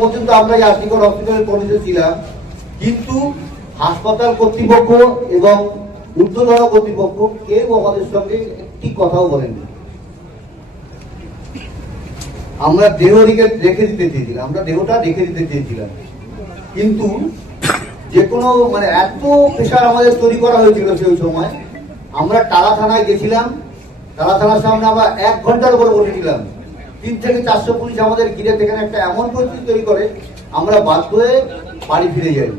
পর্যন্ত আমরা এই আর্টিকল হসপিটালের কলেজে ছিলাম, কিন্তু হাসপাতাল কর্তৃপক্ষ এবং ঊর্ধ্বতন কর্তৃপক্ষ কেউ আমাদের সঙ্গে একটি কথাও বলেননি। আমরা দেহ রেখে দিতে চেয়েছিলাম, আমরা দেহটা রেখে দিতে চেয়েছিলাম, কিন্তু যে কোনো মানে এত প্রেশার আমাদের তৈরি করা হয়েছিল সেই সময়। আমরা টালা থানায় গেছিলাম, টালা থানার সামনে আমরা 1 ঘন্টার উপরে বসেছিলাম। 3 থেকে 400 পুলিশ আমাদের ঘিরে সেখানে একটা এমন পরিস্থিতি তৈরি করে আমরা বাধ্য হয়ে বাড়ি ফিরে যাই।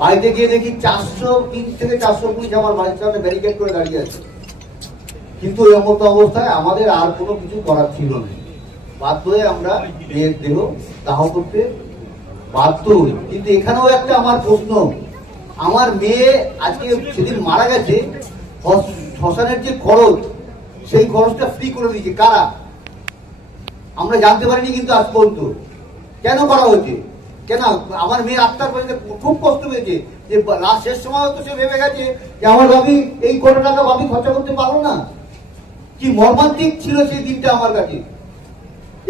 বাড়িতে গিয়ে দেখি 3 থেকে 400 পুলিশ আমার বাড়ির সামনে ব্যারিকেড করে দাঁড়িয়ে আছে। কিন্তু এই মতো অবস্থায় আমাদের আর কোনো কিছু করার ছিল না, বাধ্য হয়ে আমরা মেয়ের দেহ দাহ করতে বাধ্য হই। কিন্তু এখানেও একটা আমার প্রশ্ন, আমার মেয়ে আজকে সেদিন মারা গেছে, শ্মশানের যে খরচ সেই খরচটা ফ্রি করে দিয়েছে কারা আমরা জানতে পারিনি। কিন্তু আজ পর্যন্ত কেন করা হয়েছে, কেন? আমার মেয়ে আত্মার পর্যন্ত খুব কষ্ট পেয়েছে যে লাস্ট শেষ সময় তো সে ভেবে গেছে যে আমার ভাবি এই কোটি টাকা ভাবি খরচা করতে পারলো না। কি মর্মান্তিক ছিল সেই দিনটা আমার কাছে।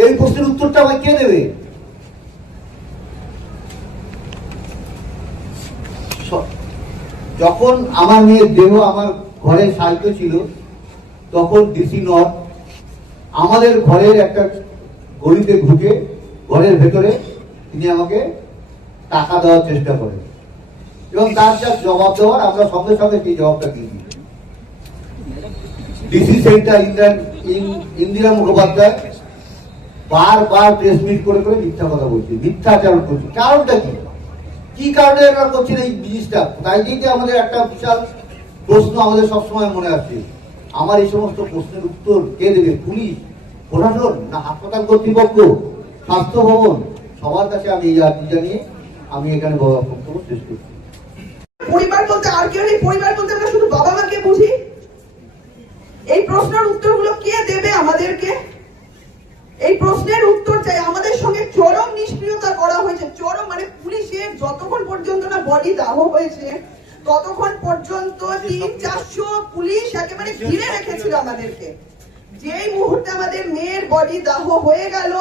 এই প্রশ্নের উত্তরটা আমায় কে দেবে? যখন আমার মেয়ের দেহ আমার ঘরে সাহিত্য ছিল, তখন ডিসি নর্থ আমাদের ঘরের একটা গলিতে ঢুকে ঘরের ভেতরে তিনি আমাকে টাকা দেওয়ার চেষ্টা করেন এবং তার যা জবাব দেওয়ার আমরা সঙ্গে সঙ্গে সেই জবাবটা দিয়েছি। ডিসি সেন্টার ইন্দিরা মুখোপাধ্যায় বারবার প্রেস মিট করে করে মিথ্যা কথা বলছে, মিথ্যাচারণ করছে। কারণটা কি, কি কারণে এরা করছেন এই জিনিসটা? তাই যে আমাদের একটা বিশাল প্রশ্ন আমাদের সবসময় মনে আছে। আমার এই সমস্ত প্রশ্নের উত্তর কে দেবে? পুলিশ, প্রশাসন, না হাসপাতাল কর্তৃপক্ষ, স্বাস্থ্য ভবন? সবার কাছে আমি এই আর্জি জানিয়ে আমি এখানে বক্তব্য শেষ করছি। পরিবার বলতে আর কেউ নেই, পরিবার বলতে আমরা শুধু বাবা মাকে বুঝি। এই প্রশ্নের উত্তরগুলো কে দেবে আমাদেরকে? এই প্রশ্নের উত্তর চাই। আমাদের সঙ্গে চরম নিষ্ক্রিয়তা করা হয়েছে, চরম মানে পুলিশের যতক্ষণ পর্যন্ত না বডি দাহ হয়েছে ততক্ষণ পর্যন্ত 300-400 পুলিশ একেবারে ঘিরে রেখেছিল আমাদেরকে। যেই মুহূর্তে আমাদের মেয়ের বডি দাহ হয়ে গেল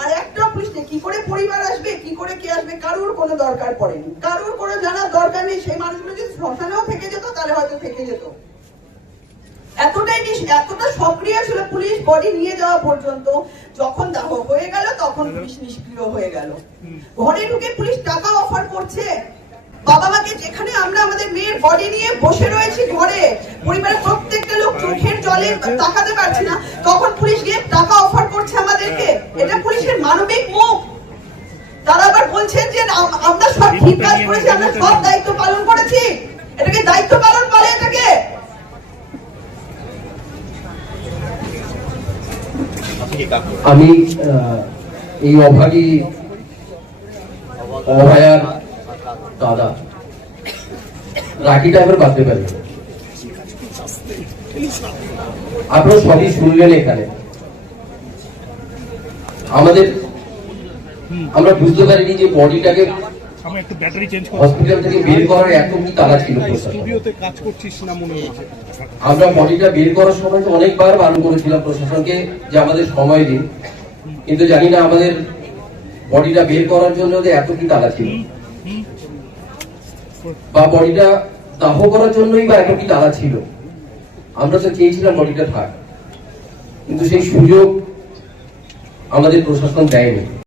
আর একটা পুলিশ নেই, কি করে পরিবার আসবে, কি করে কে আসবে, কারোর কোনো দরকার পড়েনি, কারোর কোনো জানার দরকার নেই। সেই মানুষগুলো যদি শ্মশানেও থেকে যেত তাহলে হয়তো থেকে যেত। এতটা সক্রিয় ছিল পুলিশ বডি নিয়ে যাওয়া পর্যন্ত। যখন দাহ হয়ে গেল তখন পুলিশ নিষ্ক্রিয় হয়ে গেল। ঘরে ঢুকে পুলিশ টাকা অফার করছে বাবা মাকে। যেখানে আমরা আমাদের মেয়ের বডি নিয়ে বসে রয়েছি ঘরে, পরিবারের প্রত্যেকটা লোক চোখের জলে তাকাতে পারছি না, তখন পুলিশ গিয়ে টাকা অফার করছে আমাদেরকে। এটা পুলিশের মানবিক মুখ। তারা আবার বলছেন যে আমরা সব ঠিক কাজ করেছি, আমরা সব দায়িত্ব পালন করেছি। এটাকে দায়িত্ব পালন বলে? এটাকে আমি এই অভাগী অভয়ার দাদা রাখিটা এবার বাঁধতে পারি। আপনারা সবই শুনলেন এখানে। আমরা বুঝতে পারিনি যে বডিটাকে হসপিটাল থেকে বের করার এত কি তাড়া ছিল। আমরা বডিটা বের করার সময় তো অনেকবার বারণ করেছিলাম প্রশাসনকে যে আমাদের সময় দিন, কিন্তু জানি না আমাদের বডিটা বের করার জন্য যে এত কি তাড়া ছিল, বা বডিটা দাহ করার জন্যই বা এত কি তাড়া ছিল। আমরা তো চেয়েছিলাম বডিটা থাক, কিন্তু সেই সুযোগ আমাদের প্রশাসন দেয়নি।